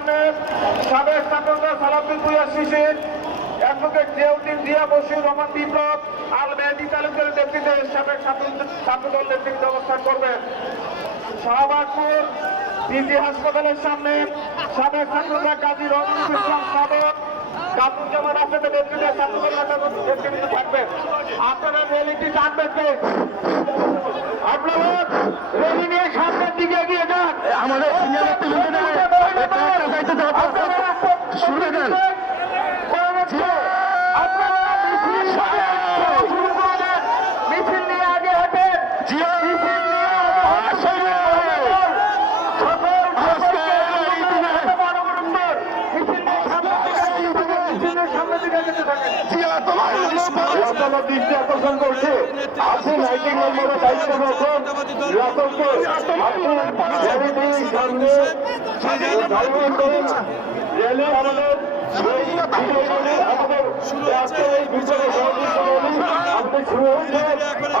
সামনে সাবেক ছাত্রদল সালাউদ্দিন ভুইয়া শিশির, অ্যাডভোকেট জিয়াউদ্দিন জিয়া বসির রহমান বিপ্লব, আল মেহেদি তালুকদারের নেতৃত্বে সাবেক ছাত্র- ছাত্রদল নেতৃত্বে অবস্থান করবেন। শাহবাজপুর পিজি হাসপাতালের সামনে সাবেক ছাত্রদল কাজী রহমান ইসলাম সাবেক কাপুজ্জামান আসাদের নেতৃত্বে ছাত্রদল নেতৃত্বে থাকবেন। আপনারা রেলিটি টানবেন আপনারা সামনের দিকে এগিয়ে যান আমাদের সিনিয়র দেওয়া দরকার। শুরু দেন। মিছিল নিয়ে আগে হাঁটেন জিয়া মিছিল নিয়ে আগে হাঁটেন। সকল আজকে এই দিনে সামনের দিকে যেতে থাকেন জিয়া তোমার দৃষ্টি আকর্ষণ করছে। আপনি লাইটিং নম্বরে দায়িত্ব রাতকে আপনি সামনে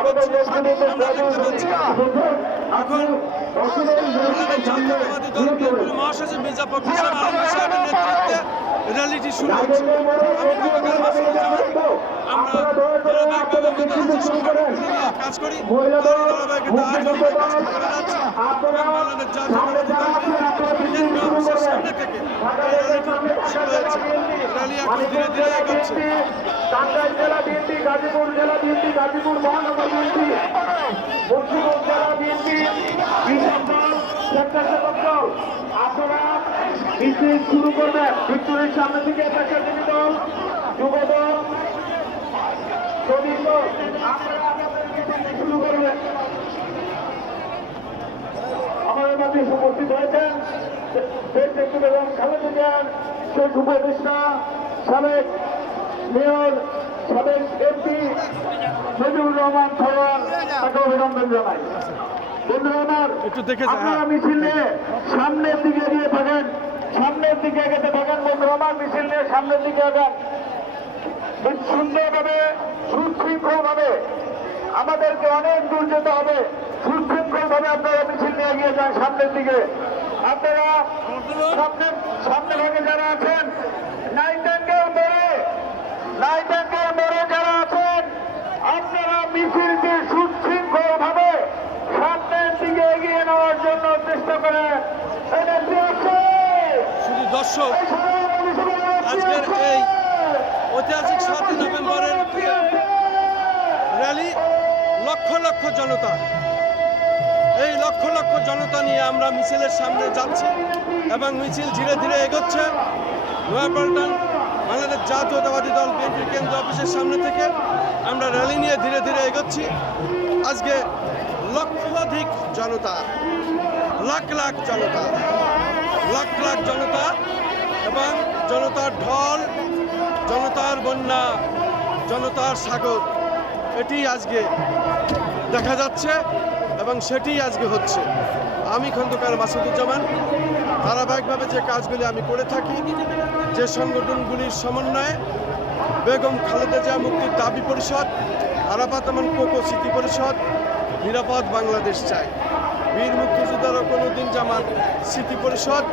আমাদের আমাদের এখন মহাসচিব মির্জা ফখরুল ইসলাম সাহেবের নেতৃত্বে র্যালিটি শুরু হচ্ছে আমি মাসুদ আমরা ধারাবাহিকভাবে আমাদের যে সংগঠনগুলো কাজ করি তারই ধারাবাহিকতা আজ আমি কাজ করে যাচ্ছি এবং বাংলাদেশ জাতীয়তাবাদী দল কেন্দ্রীয় অফিসের সামনে থেকে এই র্যালিটি শুরু হয়েছে র্যালি এখন ধীরে ধীরে এগোচ্ছে টাঙ্গাইল জেলা বিএনপি গাজীপুর জেলা বিএনপি গাজীপুর মহানগর বিএনপি মুন্সিগঞ্জ জেলা বিএনপি কৃষক দল আপনারা মিছিল শুরু করবেন ভিক্টোরির সামনে থেকে স্বেচ্ছাসেবী দল যুব দল শ্রমিক দল আপনারা আপনাদের শুরু করবেন আমাদের মাঝে উপস্থিত হয়েছেন নেত্রী বেগম খালেদা জিয়ার শেখ সাবেক মেয়র সাবেক এমপি শহীদুর রহমান সরওয়ার তাকে অভিনন্দন জানাই। বন্ধুরা আমার একটু দেখে যা, আপনারা হ্যাঁ। মিছিল সামনের দিকে এগিয়ে থাকেন। সামনের দিকে এগোতে থাকেন বন্ধুরা আমার মিছিল নিয়ে সামনের দিকে আগান। সুন্দরভাবে সুশৃঙ্খল ভাবে আমাদেরকে অনেক দূর যেতে হবে। সুশৃঙ্খল ভাবে আপনারা মিছিল নিয়ে এগিয়ে যান সামনের দিকে। আপনারা সামনে সামনে ভাগে যারা আছেন নাইটেঙ্গেল মোড়ে নাইটেঙ্গেল মোড়ে যারা আছেন, আপনারা মিছিলটি সুশৃঙ্খল ভাবে সামনের দিকে এগিয়ে নেওয়ার জন্য চেষ্টা করে এনএসি আছে শুধু দর্শক, আজকের এই ঐতিহাসিক সাতই নভেম্বরের র্যালি লক্ষ লক্ষ জনতা, এই লক্ষ লক্ষ জনতা নিয়ে আমরা মিছিলের সামনে যাচ্ছি এবং মিছিল ধীরে ধীরে এগোচ্ছে। নয়াপল্টন বাংলাদেশ জাতীয়তাবাদী দল বিএনপির কেন্দ্র অফিসের সামনে থেকে আমরা র্যালি নিয়ে ধীরে ধীরে এগোচ্ছি। আজকে লক্ষাধিক জনতা, লাখ লাখ জনতা লাখ লাখ জনতা এবং জনতার ঢল, জনতার বন্যা, জনতার সাগর এটি আজকে দেখা যাচ্ছে এবং সেটি আজকে হচ্ছে। আমি খন্দকার মাসুদুজ্জামান, ধারাবাহিকভাবে যে কাজগুলি আমি করে থাকি, যে সংগঠনগুলির সমন্বয়ে বেগম খালেদা জিয়া মুক্তির দাবি পরিষদ আরাফাতমান কোকো স্মৃতি পরিষদ, নিরাপদ বাংলাদেশ চাই। বীর মুক্তিযোদ্ধা রকনুদ্দিন জামান স্মৃতি পরিষদ,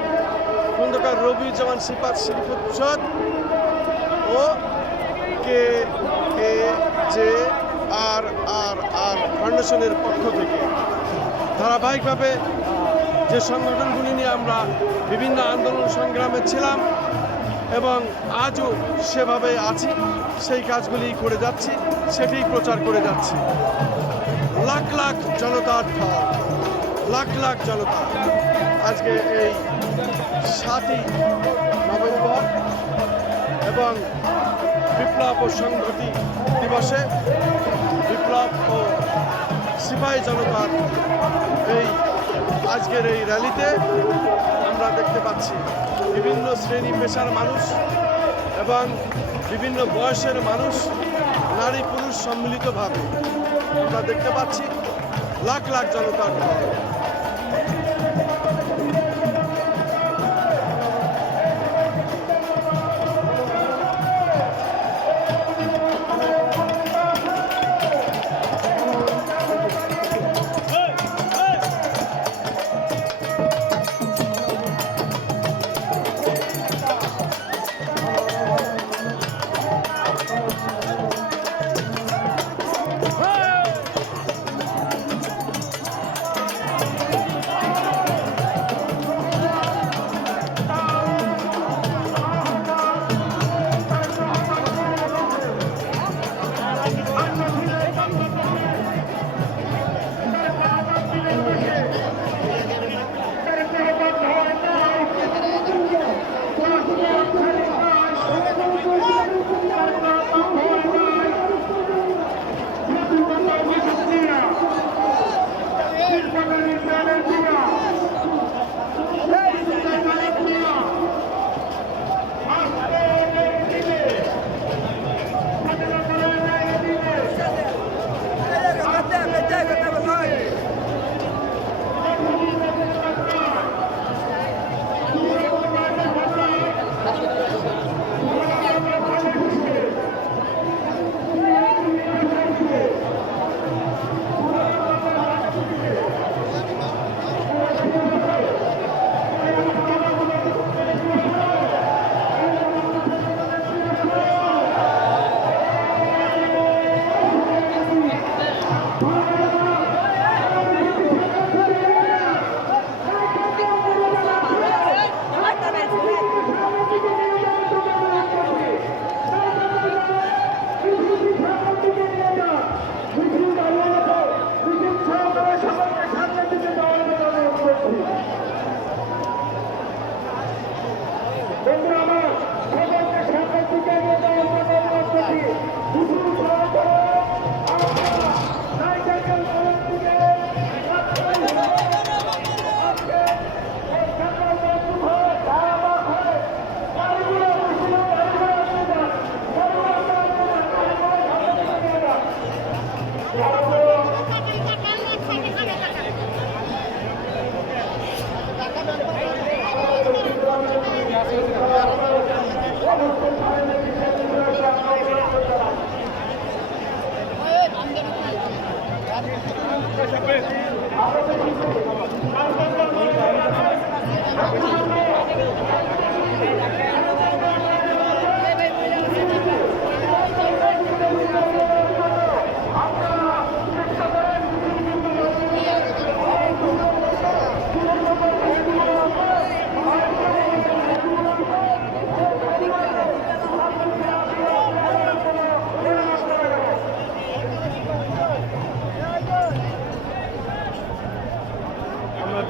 খন্দকার রবি জামান সিপাত স্মৃতি পরিষদ ও কে এ জে, আর আর আর ফাউন্ডেশনের পক্ষ থেকে। ধারাবাহিকভাবে যে সংগঠনগুলি নিয়ে আমরা বিভিন্ন আন্দোলন সংগ্রামে ছিলাম এবং আজও সেভাবে আছি, সেই কাজগুলি করে যাচ্ছি সেটি প্রচার করে যাচ্ছি। লাখ লাখ জনতার ঢল। লাখ লাখ জনতা আজকে এই সাতই নভেম্বর এবং বিপ্লব ও সংহতি দিবসে বিপ্লব ও সিপাহী জনতার এই আজকের এই র্যালিতে আমরা দেখতে পাচ্ছি বিভিন্ন শ্রেণি পেশার মানুষ এবং বিভিন্ন বয়সের মানুষ, নারী পুরুষ সম্মিলিতভাবে। আমরা দেখতে পাচ্ছি লাখ লাখ জনতার Chapecoense.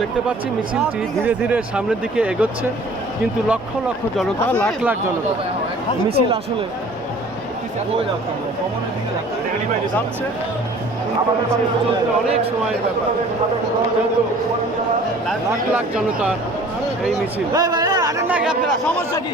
দেখতে পাচ্ছি মিছিলটি ধীরে ধীরে সামনের দিকে এগোচ্ছে কিন্তু লক্ষ লক্ষ জনতা লাখ লাখ জনতা। মিছিল আসলে অনেক সময়ের ব্যাপার লাখ লাখ জনতার এই মিছিল। সমস্যা কি?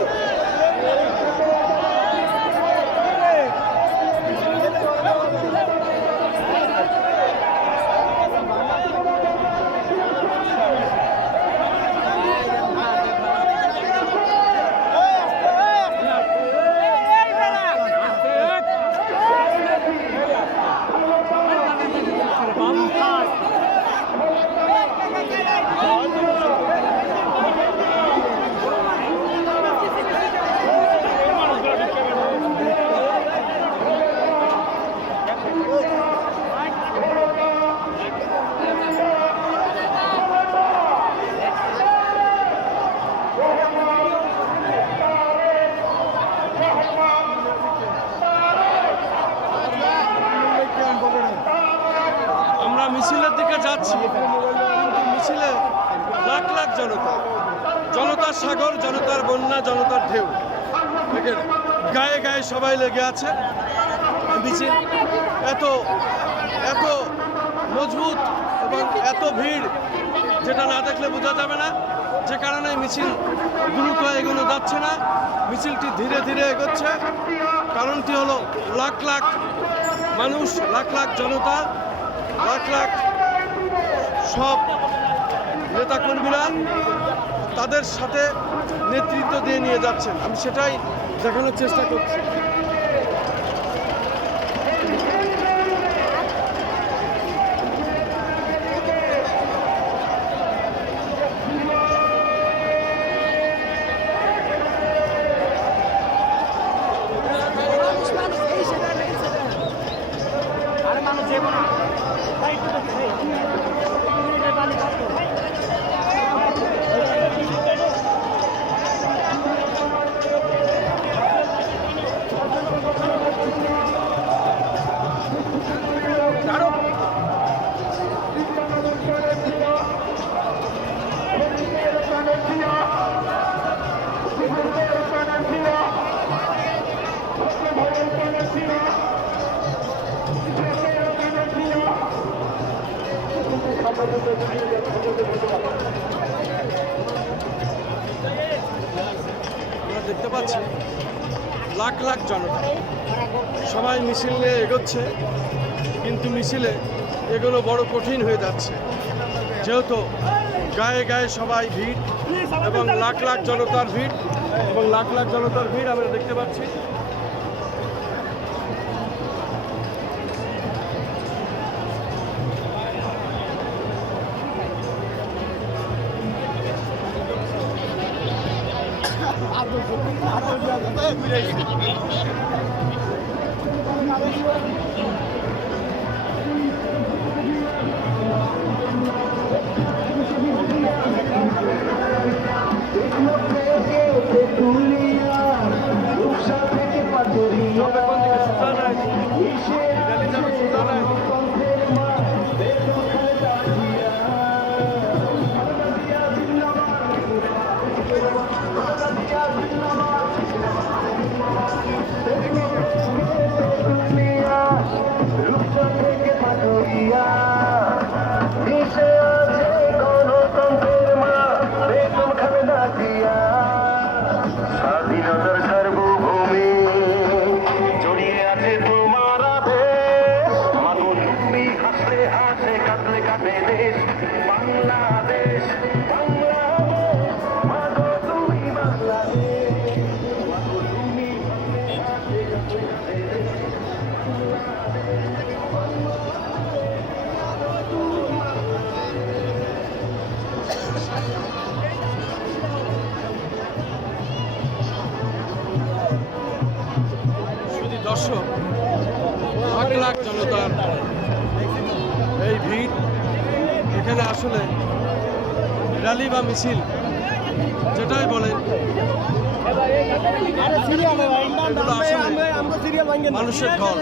আমরা মিছিলের দিকে যাচ্ছি কিন্তু মিছিলে লাখ লাখ জনতা জনতার সাগর জনতার ঢেউ। দেখেন, গায়ে গায়ে সবাই লেগে আছে। মিছিল এত এত মজবুত এবং এত ভিড় যেটা না দেখলে বোঝা যাবে না। যে কারণে মিছিল দ্রুত এগোনো যাচ্ছে না। মিছিলটি ধীরে ধীরে এগোচ্ছে। কারণটি হলো লাখ লাখ মানুষ, লাখ লাখ জনতা, লাখ লাখ সব নেতাকর্মীরা তাদের সাথে নেতৃত্ব দিয়ে নিয়ে যাচ্ছেন। আমি সেটাই দেখানোর চেষ্টা করছি। লাখ লাখ জনতা। সবাই মিছিল নিয়ে এগোচ্ছে, কিন্তু মিছিলে এগুলো বড় কঠিন হয়ে যাচ্ছে। যেহেতু গায়ে গায়ে সবাই ভিড় এবং লাখ লাখ জনতার ভিড় এবং লাখ লাখ জনতার ভিড় আমরা দেখতে পাচ্ছি। Ne yapıyorsun? জনতার এই ভিড় এখানে আসলে র্যালি বা মিছিল, যেটাই বলেন মানুষের ঢল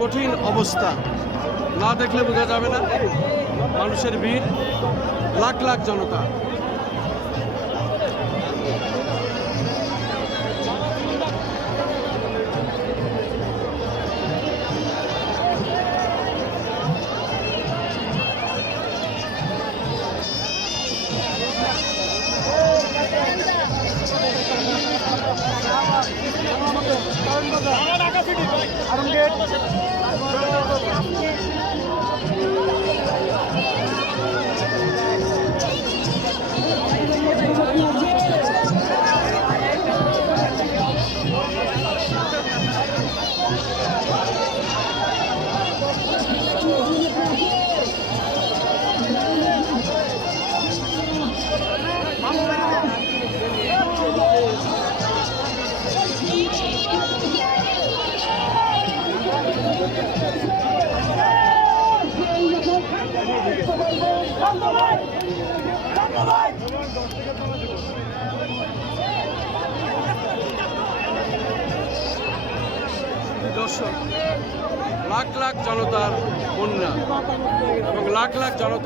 কঠিন অবস্থা। না দেখলে বোঝা যাবে না, মানুষের ভিড়, লাখ লাখ জনতা। দর্শক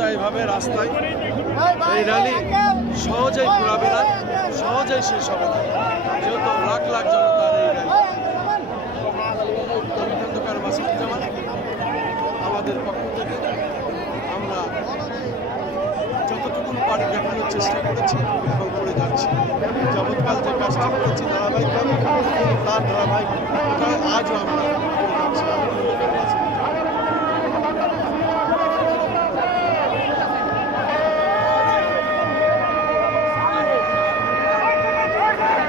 জনতা এইভাবে রাস্তায় এই র্যালি সহজেই ঘুরাবে না, সহজেই শেষ হবে না। যেহেতু লাখ লাখ জনতার এই র্যালি আমি খন্দকার আমাদের পক্ষ থেকে আমরা যতটুকু পারি দেখানোর চেষ্টা করেছি এবং করে যাচ্ছি। যাবৎকাল যে কাজটি করেছি ধারাবাহিকভাবে, তার ধারাবাহিকতায় আজও আমরা করে যাচ্ছি